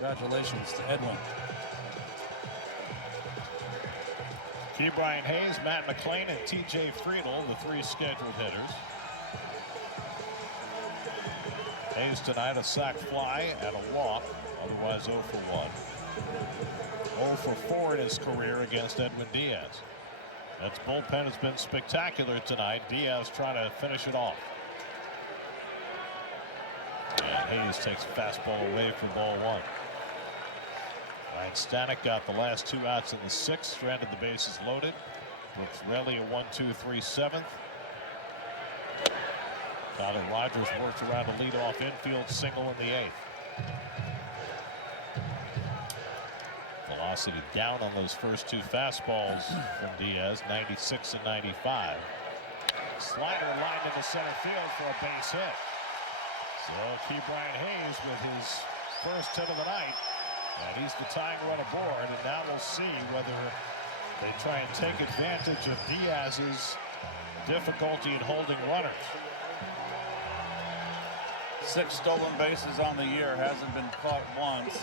Congratulations to Edwin. Brian Hayes, Matt McLean, and TJ Friedel, the three scheduled hitters. Hayes tonight a sac fly and a walk, otherwise 0 for 1. 0 for 4 in his career against Edwin Diaz. That's bullpen has been spectacular tonight. Diaz trying to finish it off. And Hayes takes a fastball away for ball 1. Ryan Stanek got the last 2 outs in the 6th, stranded the bases loaded. Brooks Relly a 1-2-3 7th. Tyler Rogers worked around a leadoff infield single in the 8th. Velocity down on those first 2 fastballs from Diaz, 96 and 95. Slider lined into center field for a base hit. So Brian Hayes with his first hit of the night. And he's the tying run aboard, and now we'll see whether they try and take advantage of Diaz's difficulty in holding runners. 6 stolen bases on the year, hasn't been caught once.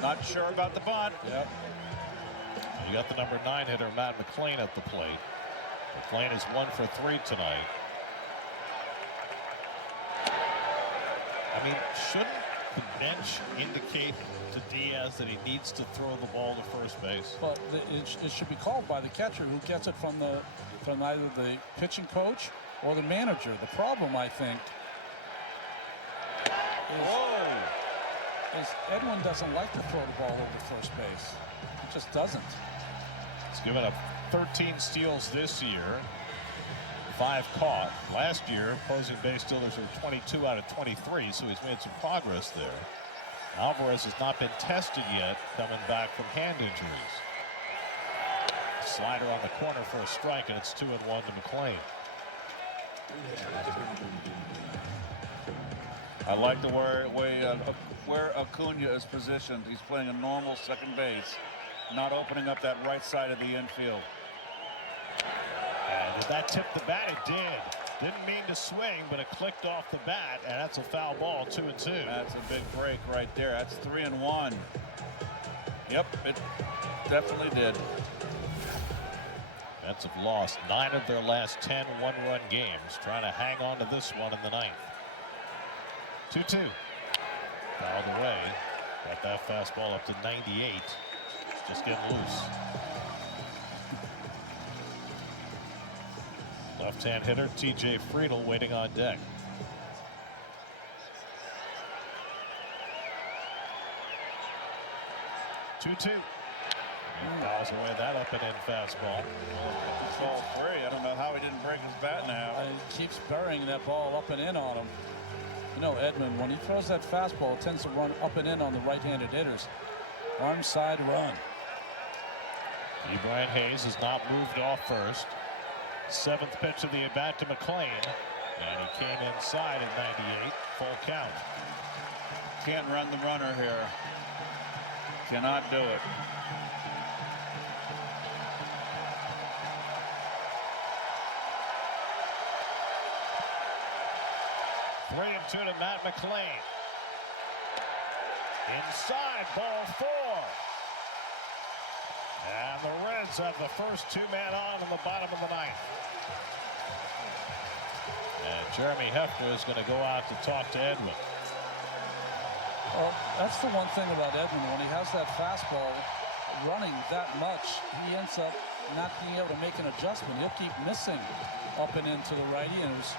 Not sure about the bunt. Yep. You got the number 9 hitter Matt McLean at the plate. McLean is 1 for 3 tonight. I mean, shouldn't the bench indicate to Diaz that he needs to throw the ball to first base? But it should be called by the catcher, who gets it from either the pitching coach or the manager. The problem, I think, is Edwin doesn't like to throw the ball over first base. He just doesn't. He's given up 13 steals this year, 5 caught. Last year, opposing base stealers were 22 out of 23, so he's made some progress there. Alvarez has not been tested yet, coming back from hand injuries. Slider on the corner for a strike, and it's 2-1 to McLean. I like the way where Acuna is positioned. He's playing a normal second base, not opening up that right side of the infield. And did that tip the bat? It did. Didn't mean to swing, but it clicked off the bat, and that's a foul ball, 2-2. That's a big break right there. That's 3-1. Yep, it definitely did. Mets have lost 9 of their last 10 one-run games, trying to hang on to this one in the 9th. 2-2. Fouled away. Got that fastball up to 98. Just getting loose. Left-hand hitter TJ Friedel waiting on deck. 2-2. Fouls away that up and in fastball. It's all free. I don't know how he didn't break his bat now. He keeps burying that ball up and in on him. You know, Edwin, when he throws that fastball, it tends to run up and in on the right-handed hitters. Arm side run. Brian Hayes has not moved off first. 7th pitch of the at-bat to McLean. And he came inside at 98. Full count. Can't run the runner here. Cannot do it. Three and 2 to Matt McLean. Inside, ball 4. And the Reds have the first 2-man on in the bottom of the 9th. And Jeremy Hefner is going to go out to talk to Edwin. Well, that's the one thing about Edwin. When he has that fastball running that much, he ends up not being able to make an adjustment. He'll keep missing up and into the righty, and it was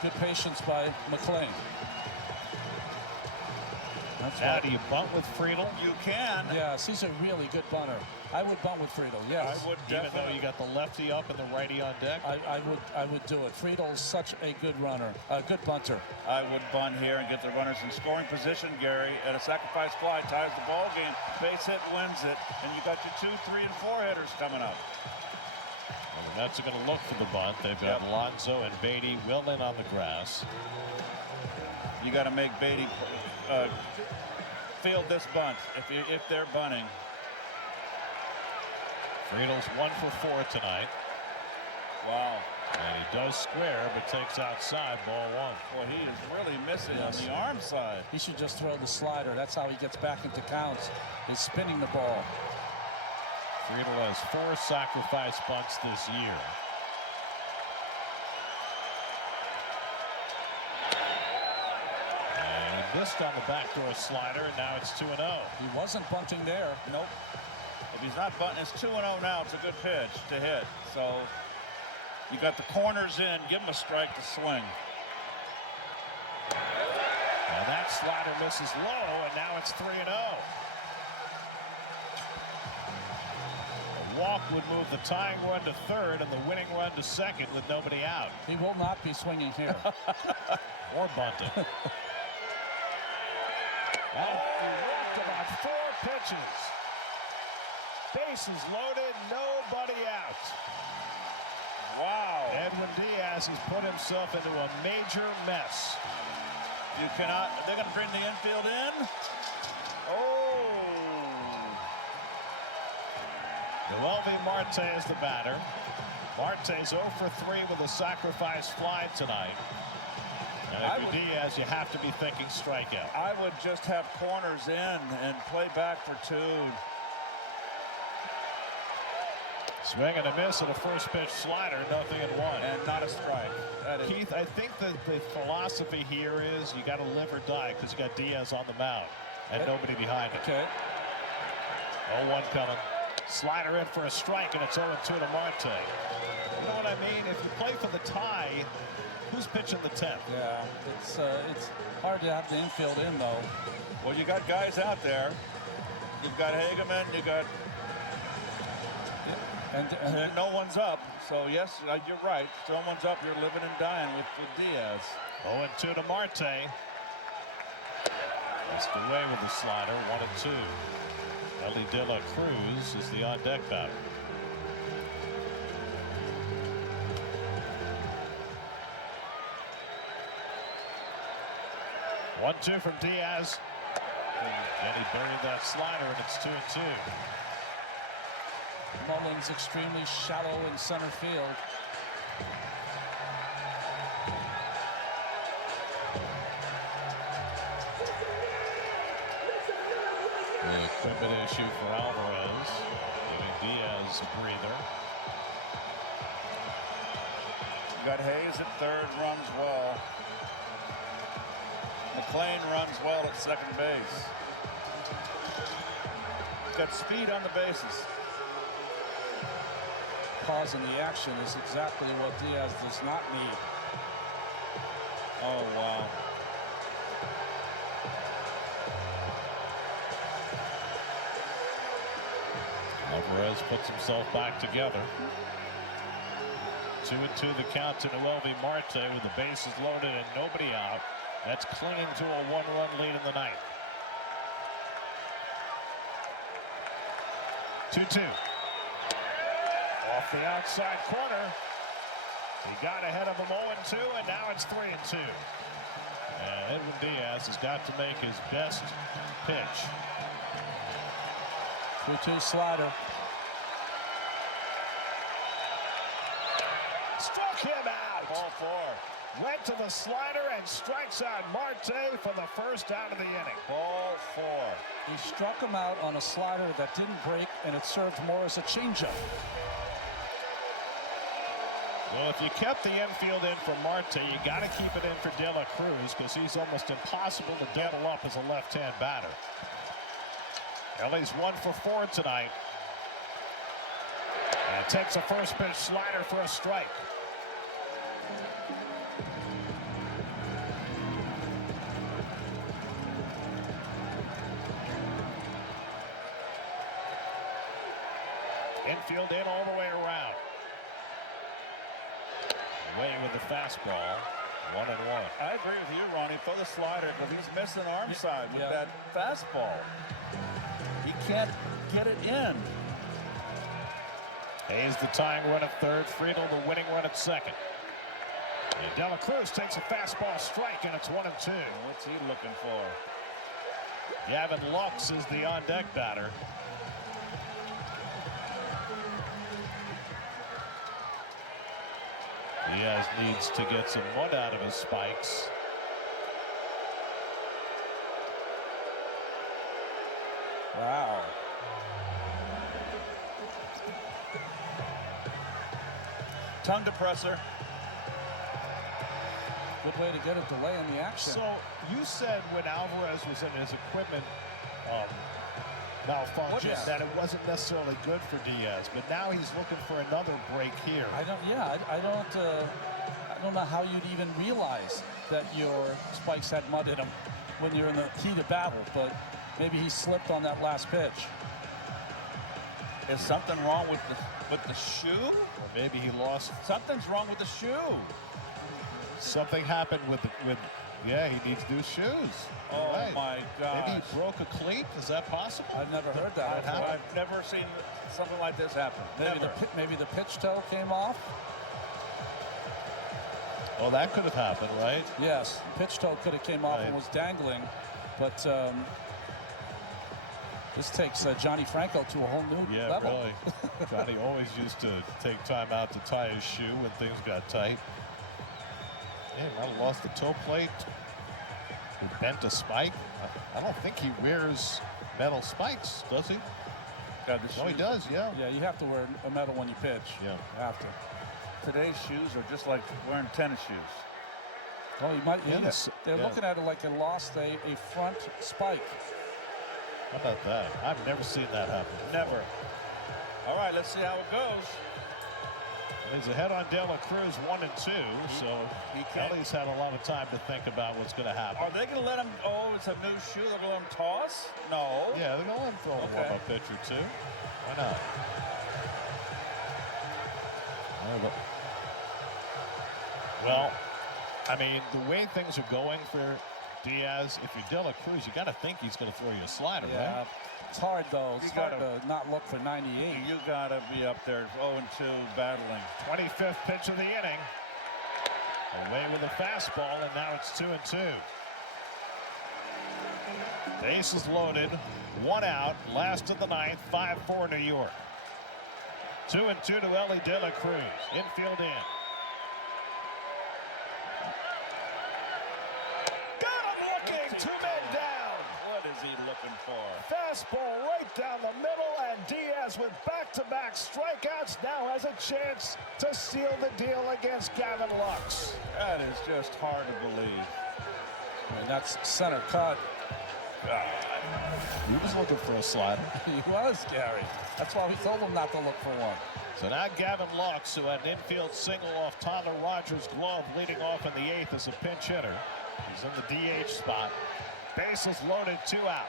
good patience by McLean. Now, do you bunt with Friedel? You can. Yes, he's a really good bunter. I would bunt with Friedel, yes. I would, even though you got the lefty up and the righty on deck? I would do it. Friedel is such a good runner, a good bunter. I would bunt here and get the runners in scoring position, Gary, and a sacrifice fly ties the ball game. Base hit wins it, and you got your 2, 3, and 4 hitters coming up. Well, the Mets are going to look for the bunt. They've got Alonso and Beatty willing on the grass. You got to make Beatty field this bunt if they're bunting. Friedel's 1 for 4 tonight. Wow. And he does square, but takes outside, ball one. Boy, he is really missing on the arm side. He should just throw the slider. That's how he gets back into counts, is spinning the ball. Friedel has 4 sacrifice bunts this year. And he missed on the backdoor slider, and now it's 2-0. He wasn't bunting there. Nope. If he's not bunting, it's 2-0 now. It's a good pitch to hit. So you got the corners in. Give him a strike to swing. And that slider misses low, and now it's 3-0. A walk would move the tying run to third and the winning run to second with nobody out. He will not be swinging here. Or bunting. And he walked about 4 pitches. Bases loaded, nobody out. Wow. Edwin Diaz has put himself into a major mess. You cannot. They're going to bring the infield in. Oh. Noelvi Marte is the batter. Marte's 0 for 3 with a sacrifice fly tonight. And Edwin Diaz, you have to be thinking strikeout. I would just have corners in and play back for 2. Swing and a miss and a first pitch slider, 0-1. And not a strike. Keith, I think that the philosophy here is you got to live or die because you got Diaz on the mound and nobody behind him. Okay. 0-1 coming. Slider in for a strike, and it's 0-2 to Marte. You know what I mean? If you play for the tie, who's pitching the 10th? Yeah, it's hard to have the infield in, though. Well, you got guys out there. You've got Hageman, you got... And no one's up. So, yes, you're right. So no one's up. You're living and dying with Diaz. 0-2 to Marte. Missed away with the slider, 1-2. Elly Cruz is the on-deck batter. One-two from Diaz. And he buried that slider, and it's 2-2. Mullins extremely shallow in center field. The equipment issue for Alvarez, giving Diaz a breather. You got Hayes at third, runs well. McLean runs well at second base. He's got speed on the bases. Pause in the action is exactly what Diaz does not need. Oh, wow. Alvarez puts himself back together. 2-2 the count to Noelvi Marte with the bases loaded and nobody out. That's clinging to a 1-run lead in the ninth. 2-2. Off the outside corner. He got ahead of him 0-2, and now it's 3-2. And Edwin Diaz has got to make his best pitch. 3-2 slider. Struck him out. Ball 4. Went to the slider and strikes out Marte for the first out of the inning. Ball 4. He struck him out on a slider that didn't break, and it served more as a changeup. Well, if you kept the infield in for Marte, you got to keep it in for De La Cruz because he's almost impossible to double up as a left-hand batter. Elly's 1 for 4 tonight. And takes a first pitch slider for a strike. Infield in all the way around. Away with the fastball. 1-1. I agree with you, Ronnie. Throw the slider because he's missing arm side with that fastball. He can't get it in. Hayes the tying run at third. Friedel the winning run at second. And De La Cruz takes a fastball strike, and it's 1-2. What's he looking for? Gavin Lux is the on-deck batter. Diaz needs to get some mud out of his spikes. Wow. Tongue depressor. Good way to get a delay in the action. So you said when Alvarez was in his equipment malfunction that it wasn't necessarily good for Diaz, but now he's looking for another break here. I don't know how you'd even realize that your spikes had mud in them when you're in the heat of battle, but maybe he slipped on that last pitch. Is something wrong with the shoe? Or maybe he lost. Something's wrong with the shoe. Something happened with yeah, he needs new shoes. Oh right. My God! Maybe he broke a cleat. Is that possible? I've never heard that. I've never seen something like this happen. Maybe the pitch toe came off. Oh, that could have happened, right? Yes, pitch toe could have came off and was dangling, but this takes Johnny Franco to a whole new level. Yeah, really. Johnny always used to take time out to tie his shoe when things got tight. Yeah, might have lost the toe plate. He bent a spike. I don't think he wears metal spikes, does he? No, he does, yeah. Yeah, you have to wear a metal when you pitch. Yeah. You have to. Today's shoes are just like wearing tennis shoes. Oh, you might. Yes. They're looking at it like it lost a front spike. How about that? I've never seen that happen. Never. All right, let's see how it goes. He's ahead on De La Cruz 1-2, so Elly's had a lot of time to think about what's going to happen. Are they going to let him? Oh, it's a new shoe. They're going to let him toss? No. Yeah, they're going to let him throw a warm-up pitch or two. Why not? Well, I mean, the way things are going for Diaz, if you're De La Cruz, you got to think he's going to throw you a slider, right? It's hard, though. It's hard to not look for 98. You got to be up there 0-2 battling. 25th pitch of the inning. Away with a fastball, and now it's 2-2. Bases loaded, one out, last of the ninth, 5-4 New York. 2-2 to Elly De La Cruz. Infield in. Got him looking, two men down. What is he looking for? Fastball right down the middle, and Diaz with back-to-back strikeouts now has a chance to seal the deal against Gavin Lux. That is just hard to believe. I mean, that's center cut. He was looking for a slider. He was, Gary. That's why we told him not to look for one. So now Gavin Lux, who had an infield single off Tyler Rogers' glove, leading off in the eighth as a pinch hitter. He's in the DH spot. Bases loaded, two out.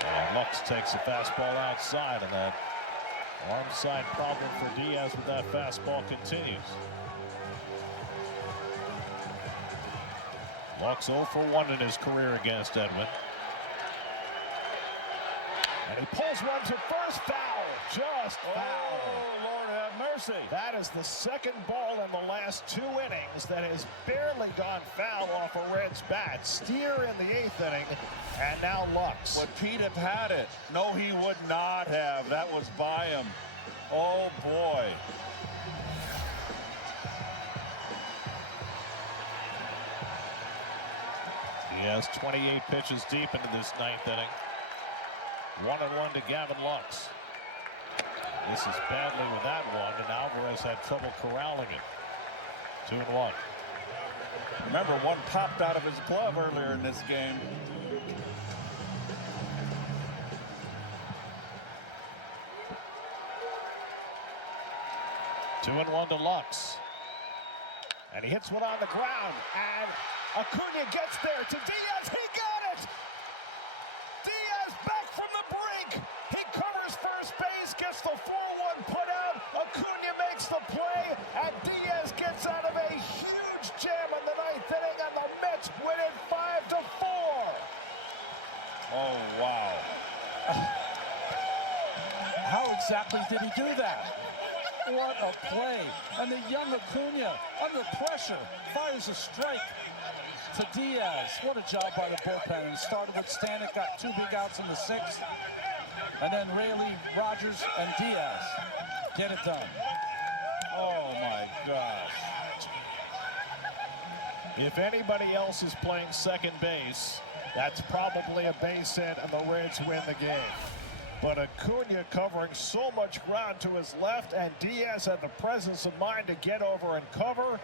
And Lux takes a fastball outside, and that arm side problem for Diaz with that fastball continues. Lux 0 for 1 in his career against Edwin. And he pulls one to first, foul. Just foul. Oh, Lord have mercy. That is the second ball in the last 2 innings that has barely gone foul off a Reds bat. Steer in the 8th inning, and now Lux. Would Pete have had it? No, he would not have. That was by him. Oh, boy. He has 28 pitches deep into this 9th inning. 1-1 to Gavin Lux. This is badly with that one, and Alvarez had trouble corralling it. 2-1. Remember, one popped out of his glove earlier in this game. Two and one to Lux. And he hits one on the ground, and Acuna gets there to Diaz. He got it! Diaz back from the brink. He covers first base, gets the 4-1 putout. Acuna makes the play, and Diaz gets out of a huge jam in the 9th inning, and the Mets win it 5-4. Oh, wow. How exactly did he do that? What a play. And the young Acuna, under pressure, fires a strike to Diaz. What a job by the bullpen. And started with Stanek, got 2 big outs in the 6th. And then Raley, Rogers, and Diaz. Get it done. Oh my gosh. If anybody else is playing second base, that's probably a base hit and the Reds win the game. But Acuna covering so much ground to his left, and Diaz had the presence of mind to get over and cover.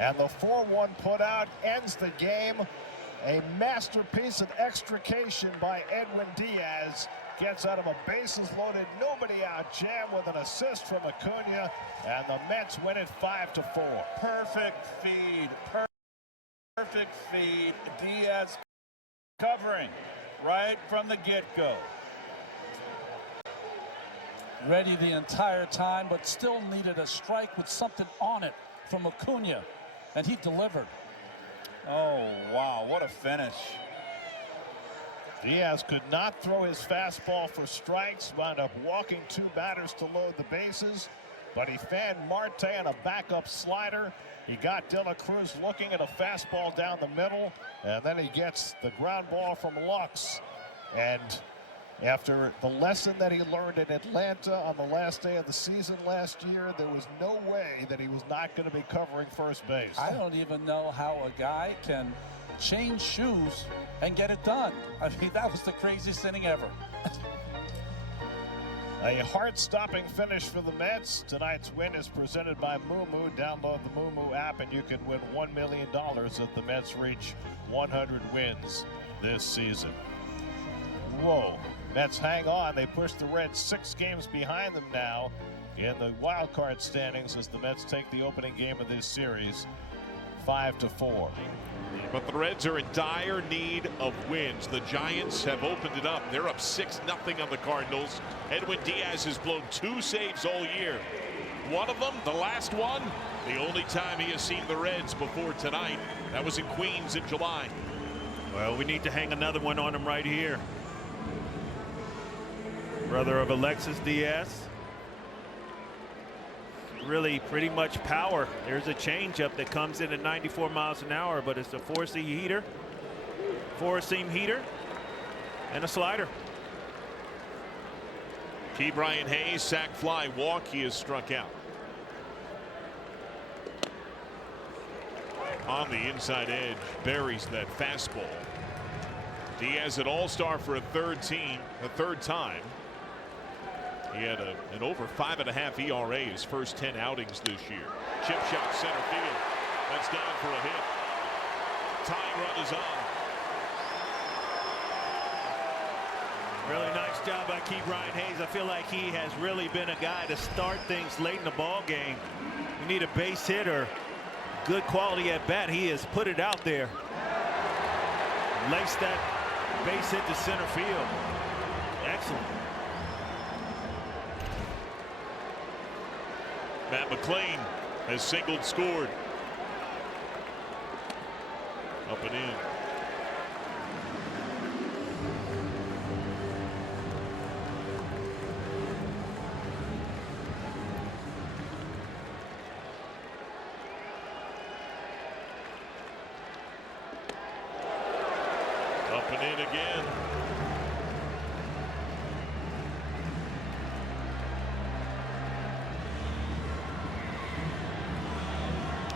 And the 4-1 putout ends the game. A masterpiece of extrication by Edwin Diaz. Gets out of a bases loaded, nobody out jam with an assist from Acuna, and the Mets win it 5-4. Perfect feed. Perfect feed. Diaz covering right from the get-go. Ready the entire time, but still needed a strike with something on it from Acuna, and he delivered. Oh, wow, what a finish. Diaz could not throw his fastball for strikes, wound up walking 2 batters to load the bases, but he fanned Marte on a backup slider. He got Cruz looking at a fastball down the middle, and then he gets the ground ball from Lux. And after the lesson that he learned in Atlanta on the last day of the season last year, there was no way that he was not going to be covering first base. I don't even know how a guy can change shoes and get it done. I mean, that was the craziest inning ever. A heart-stopping finish for the Mets. Tonight's win is presented by Moo. Download the Moo app and you can win $1 million if the Mets reach 100 wins this season. Whoa. Mets hang on. They push the Reds 6 games behind them now in the wild card standings as the Mets take the opening game of this series 5-4. But the Reds are in dire need of wins. The Giants have opened it up. They're up 6-0 on the Cardinals. Edwin Diaz has blown 2 saves all year. One of them, the last one, the only time he has seen the Reds before tonight. That was in Queens in July. Well, we need to hang another one on him right here. Brother of Alexis Diaz. Really pretty much power. There's a changeup that comes in at 94 miles an hour, but it's a four-seam heater, and a slider. Key Brian Hayes, sac fly, walk. He is struck out. On the inside edge, buries that fastball. Diaz an all-star for a third time. He had an over 5.5 ERA his first 10 outings this year. Chip shot center field. That's down for a hit. Tying run is on. Really nice job by Key Brian Hayes. I feel like he has really been a guy to start things late in the ball game. You need a base hit or good quality at bat. He has put it out there. Laced that base hit to center field. Excellent. Matt McLean has singled, scored. Up and in. Up and in again.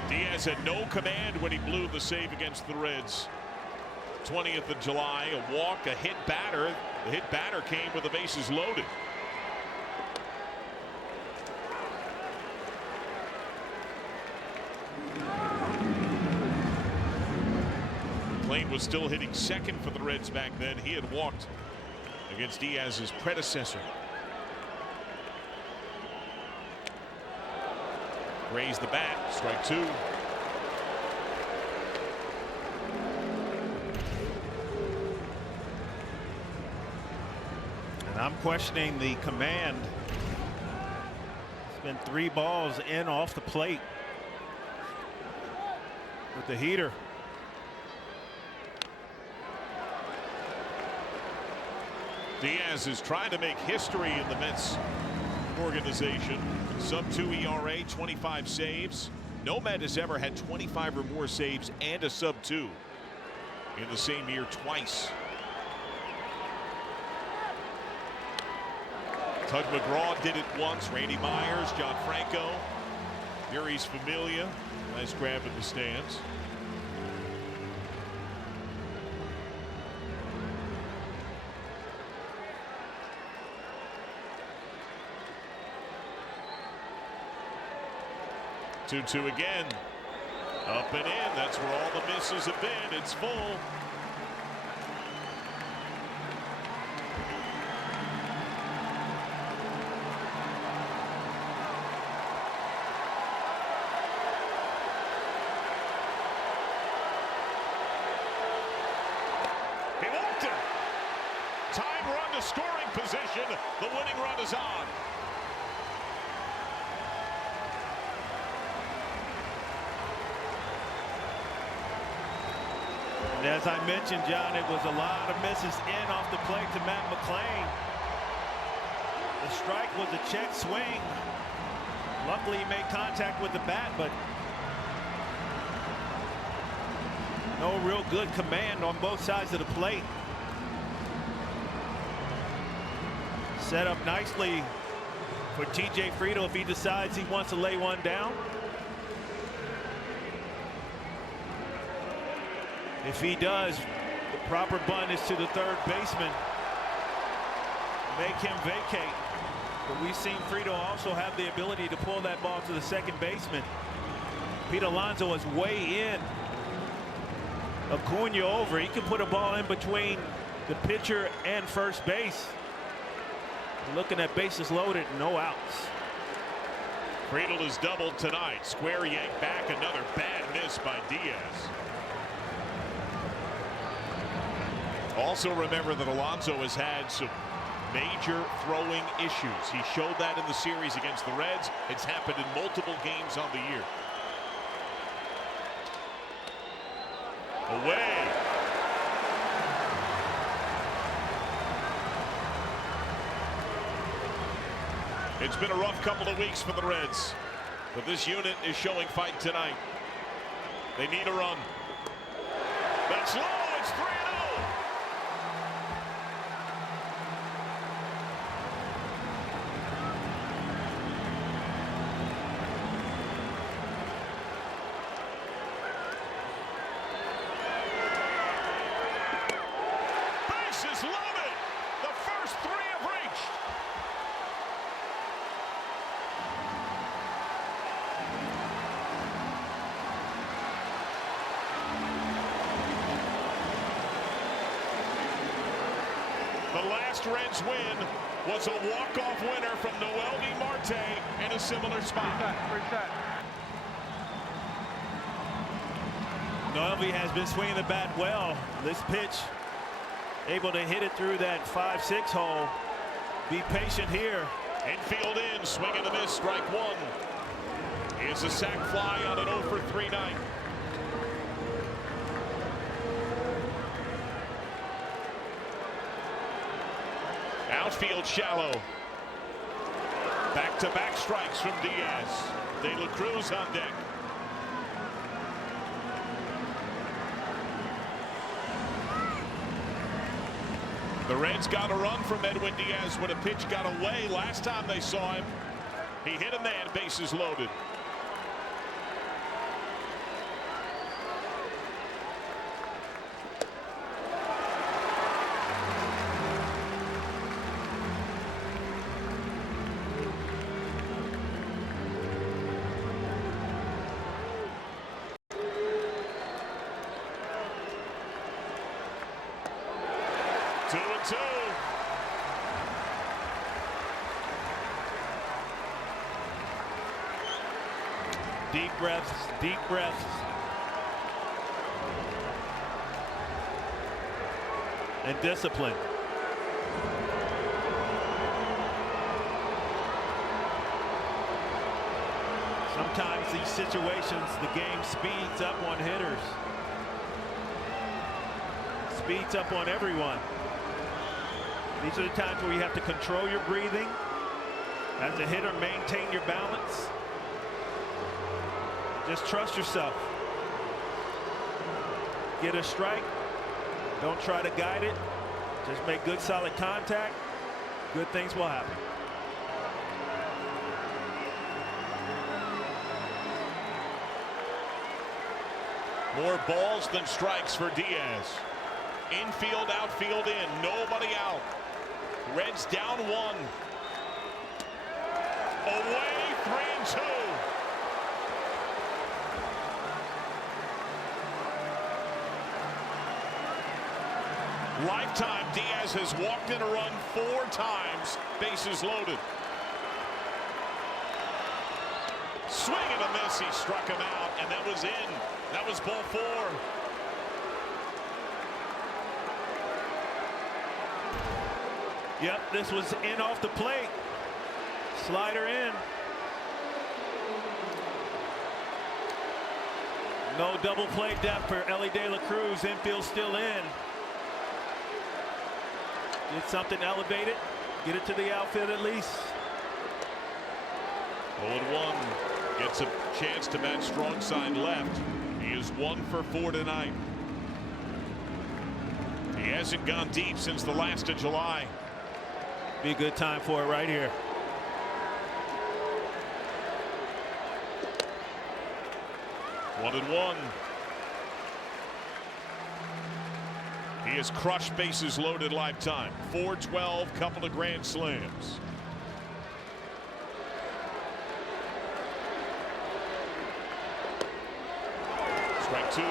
Diaz had no command when he blew the save against the Reds. 20th of July, a walk, a hit batter. The hit batter came with the bases loaded. McLean was still hitting second for the Reds back then. He had walked against Diaz's predecessor. Raised the bat, strike 2. And I'm questioning the command. It's been 3 balls in off the plate with the heater. Diaz is trying to make history in the Mets organization. Sub-2 ERA, 25 saves. No Met has ever had 25 or more saves and a sub-2 in the same year twice. Tug McGraw did it once. Randy Myers, John Franco, Maurice Familia. Nice grab in the stands. Two again. Up and in. That's where all the misses have been. It's full. He walked it. Time run to scoring position. The winning run is on. As I mentioned, John, it was a lot of misses in off the plate to Matt McLain. The strike was a check swing. Luckily, he made contact with the bat, but no real good command on both sides of the plate. Set up nicely for TJ Friedl if he decides he wants to lay one down. If he does, the proper bunt is to the third baseman. Make him vacate. But we've seen Friedl also have the ability to pull that ball to the second baseman. Pete Alonso is way in. Acuna over. He can put a ball in between the pitcher and first base. Looking at bases loaded, no outs. Friedl is doubled tonight. Square yank back. Another bad miss by Diaz. Also remember that Alonso has had some major throwing issues. He showed that in the series against the Reds. It's happened in multiple games on the year. Away. It's been a rough couple of weeks for the Reds, but this unit is showing fight tonight. They need a run. That's low. It's 3-0. Bases loaded. The first three have reached. The last Reds win was a walk-off winner from Noelvi Marte in a similar spot. Noelvi has been swinging the bat well. This pitch, able to hit it through that 5-6 hole. Be patient here. Infield in, swing and a miss, strike one. It's a sac fly on an 0 for 3 night. Outfield shallow. Back-to-back strikes from Diaz. De La Cruz on deck. The Reds got a run from Edwin Diaz when a pitch got away last time they saw him. He hit a man, bases loaded. Two and two. Deep breaths, deep breaths. And discipline. Sometimes these situations, the game speeds up on hitters. Speeds up on everyone. These are the times where you have to control your breathing. As a hitter, maintain your balance. Just trust yourself. Get a strike. Don't try to guide it. Just make good, solid contact. Good things will happen. More balls than strikes for Diaz. Infield, outfield in. Nobody out. Reds down 1. Away 3-2. Lifetime, Diaz has walked in a run 4 times. Bases loaded. Swing and a miss. He struck him out, and that was in. That was ball 4. Yep, this was in off the plate. Slider in. No double play depth for Elly De La Cruz. Infield still in. Did something elevated. Get it to the outfield at least. 0-1. Gets a chance to bat strong side left. He is 1 for 4 tonight. He hasn't gone deep since the last of July. Be a good time for it right here. One and one. He has crushed bases loaded lifetime. 412, couple of grand slams. Strike 2.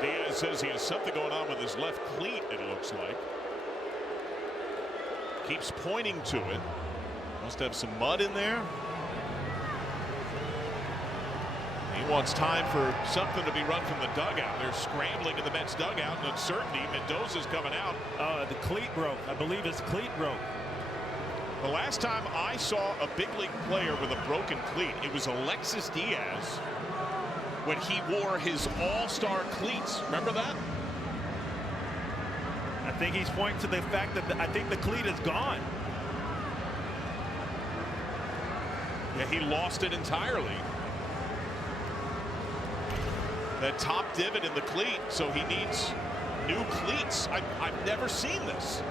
Diaz says he has something going on with his left cleat, it looks like. Keeps pointing to it. Must have some mud in there. He wants time for something to be run from the dugout. They're scrambling in the Mets dugout in uncertainty. Mendoza's coming out. The cleat broke. I believe his cleat broke. The last time I saw a big league player with a broken cleat, it was Alexis Diaz when he wore his all-star cleats. Remember that? I think he's pointing to the fact that I think the cleat is gone. Yeah, he lost it entirely. That top divot in the cleat, so he needs new cleats. I've never seen this.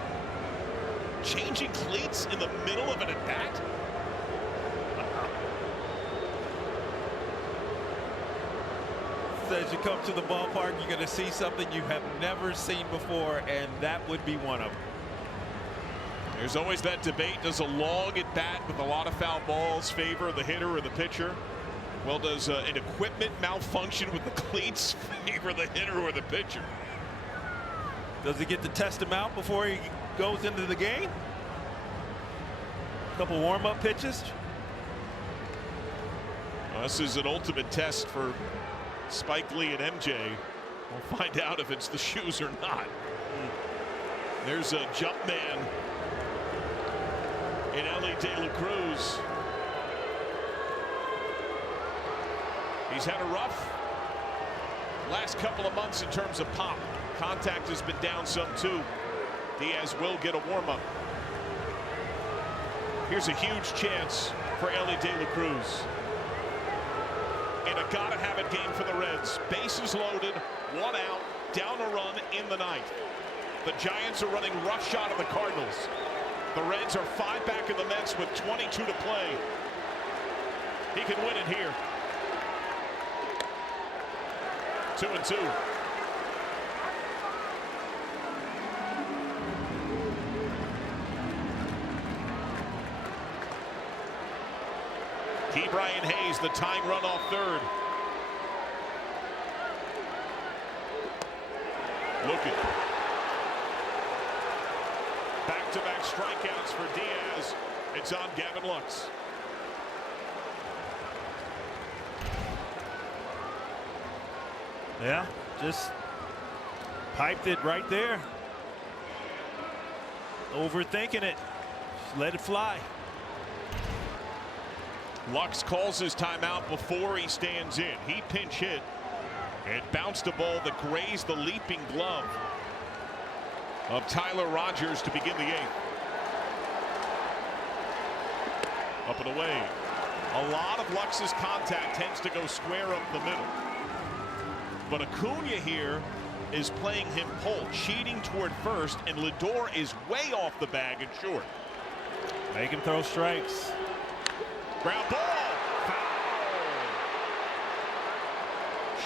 Changing cleats in the middle of an at-bat? As you come to the ballpark, you're going to see something you have never seen before, and that would be one of them. There's always that debate. Does a long at bat with a lot of foul balls favor the hitter or the pitcher? Well, does an equipment malfunction with the cleats favor the hitter or the pitcher? Does he get to test him out before he goes into the game? A couple warm-up pitches. Well, this is an ultimate test for Spike Lee and MJ. We'll find out if it's the shoes or not. There's a jump man in Elly De La Cruz. He's had a rough last couple of months in terms of pop. Contact has been down some too. Diaz will get a warm-up. Here's a huge chance for Elly De La Cruz. In a gotta-have-it game for the Reds. Bases loaded, 1 out, down a run in the ninth. The Giants are running roughshod of the Cardinals. The Reds are 5 back in the Mets with 22 to play. He can win it here. 2-2. Key Brian Hayes, the tying run off third. Looking. Back-to-back strikeouts for Diaz. It's on Gavin Lux. Yeah, just piped it right there. Overthinking it. Just let it fly. Lux calls his timeout before he stands in. He pinch hit and bounced a ball that grazed the leaping glove of Tyler Rogers to begin the 8th. Up and away. A lot of Lux's contact tends to go square up the middle. But Acuna here is playing him pull, cheating toward first, and Lindor is way off the bag and short. Make him throw strikes. Ground ball. Foul.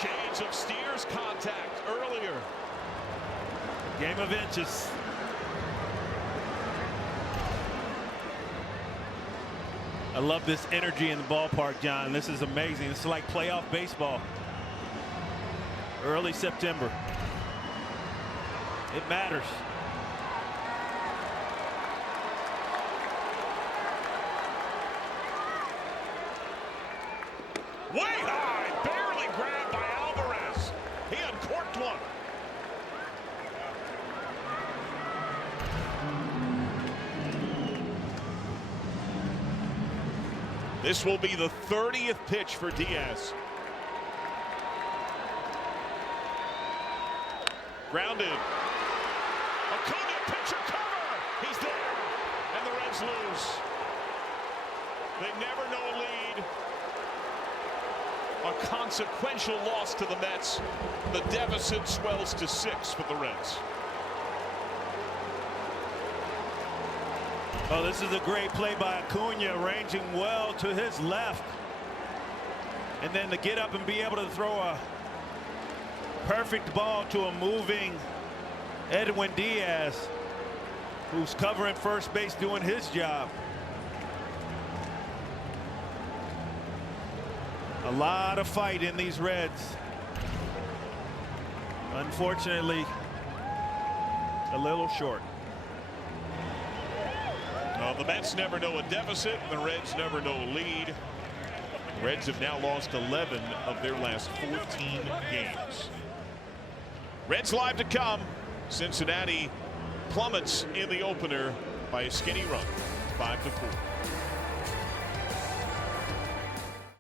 Shades of Steers contact earlier. Game of inches. I love this energy in the ballpark, John. This is amazing. It's like playoff baseball. Early September. It matters. Way high, barely grabbed by Alvarez. He uncorked one. This will be the 30th pitch for Diaz. Grounded. Acuna, pitcher cover. He's there. And the Reds lose. They never know a lead. A consequential loss to the Mets. The deficit swells to 6 for the Reds. Oh, this is a great play by Acuna, ranging well to his left. And then to get up and be able to throw a perfect ball to a moving Edwin Diaz, who's covering first base doing his job. A lot of fight in these Reds. Unfortunately, a little short. The Mets never know a deficit. The Reds never know a lead. The Reds have now lost 11 of their last 14 games. Reds live to come. Cincinnati plummets in the opener by a skinny run, 5-4.